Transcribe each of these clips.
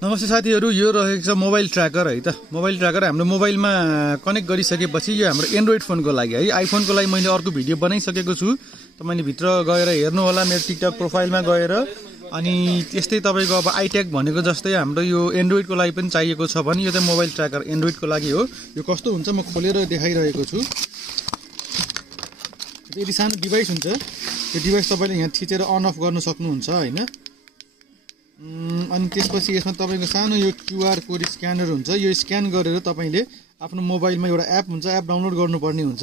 नमस्ते साथीहरु, यो रहेको छ मोबाइल ट्र्याकर है त। मोबाइल ट्र्याकर हाम्रो मोबाइलमा कनेक्ट गरिसकेपछि यो हाम्रो एन्ड्रोइड फोनको लागि है। आइफोनको लागि मैले अर्को भिडियो बनाइसकेको छु, तपाईले भित्र गएर हेर्नु होला मेरो टिकटक प्रोफाइलमा गएर। अनि त्यस्तै तपाईको अब आइट्याग भनेको जस्तै हाम्रो यो एन्ड्रोइडको लागि पनि चाहिएको छ भने यो चाहिँ मोबाइल ट्र्याकर एन्ड्रोइडको लागि हो। यो कस्तो हुन्छ म खोलेर देखाइरहेको छु। यदि सानो डिभाइस हुन्छ, यो डिभाइस तपाईले यहाँ थिचेर अन अफ गर्न सक्नुहुन्छ हैन। अनि त्यसपछि यसमा तपाईको सानो यो क्यूआर कोड स्क्यानर हुन्छ। यो स्क्यान गरेर तपाईले आफ्नो मोबाइलमा एउटा एप हुन्छ, एप डाउनलोड गर्नुपर्ने हुन्छ।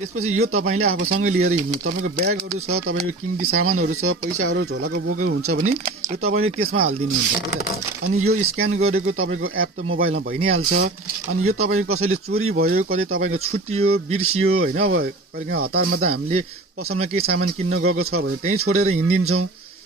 त्यसपछि यो तपाईले आफूसँगै लिएर हिँड्नु। तपाईको ब्यागहरु छ, तपाईको किमती सामानहरु छ, पैसाहरु झोलाको बोकेको हुन्छ भने यो तपाईले त्यसमा हाल्दिनु हुन्छ। अनि यो स्क्यान गरेको तपाईको एप त मोबाइलमा भइ नै हाल्छ। अनि यो तपाईको कसैले चोरी भयो, कतै तपाईको छुट्टियो, बिर्सियो हैन। अब कहिलेकाहीँ हतारमा त हामीले पसलमा केही सामान किन्न गएको छ भने त्यही छोडेर हिँडिदिन्छौँ।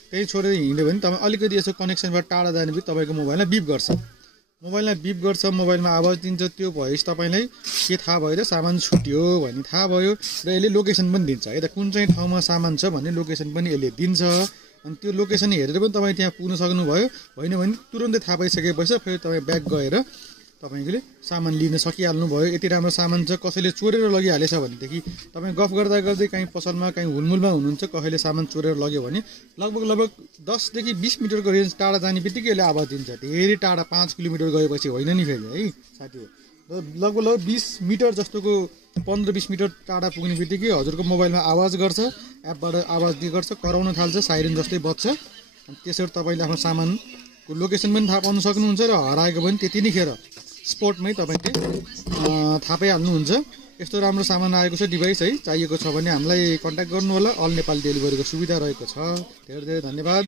त्यही छोडेर हिँड्यो भने तपाईँ अलिकति यसो कनेक्सनबाट टाढा जाने बित्तिकै तपाईँको मोबाइलमा बिप गर्छ। मोबाइलमा आवाज दिन्छ। त्यो भएपछि तपाईँलाई के थाहा भयो त सामान छुट्यो भन्ने थाहा भयो। र यसले लोकेसन पनि दिन्छ। यता कुन चाहिँ ठाउँमा सामान छ भन्ने लोकेसन पनि यसले दिन्छ। अनि त्यो लोकेसन हेरेर पनि तपाईँ त्यहाँ पुग्न सक्नुभयो। होइन भने तुरुन्तै थाहा पाइसकेपछि फेरि तपाईँ ब्याक गएर तपाईले सामान लिन सकिहाल्नु भयो। यति राम्रो सामान छ, कसैले चोरेर लगिहालेछ भनेदेखि तपाईँ गफ गर्दा गर्दै कहीँ पसलमा कहीँ हुलमुलमा हुनुहुन्छ, कसैले सामान चोरेर लग्यो भने लगभग 10 देखि 20 मिटरको रेन्ज टाढा जाने बित्तिकै यसले आवाज दिन्छ। धेरै टाढा 5 किलोमिटर गएपछि होइन नि फेरि है साथीहरु। लगभग 20 मिटर जस्तोको 15-20 मिटर टाढा पुग्ने बित्तिकै हजुरको मोबाइलमा आवाज गर्छ, एपबाट आवाज गर्छ, कराउन थाल्छ, साइरन जस्तै बज्छ। अनि त्यसरी तपाईले आफ्नो सामानको लोकेसन पनि थाहा पाउन सक्नुहुन्छ र हराएको पनि त्यति नै खेर स्पोर्टमै तपाईले थाहा पाइहाल्नुहुन्छ। यस्तो राम्रो सामान आएको छ डिभाइस है। चाहिएको छ भने हामीलाई कन्ट्याक्ट गर्नु होला। अल नेपाल डेलिभरीको सुविधा रहेको छ। धेरै धेरै धन्यवाद।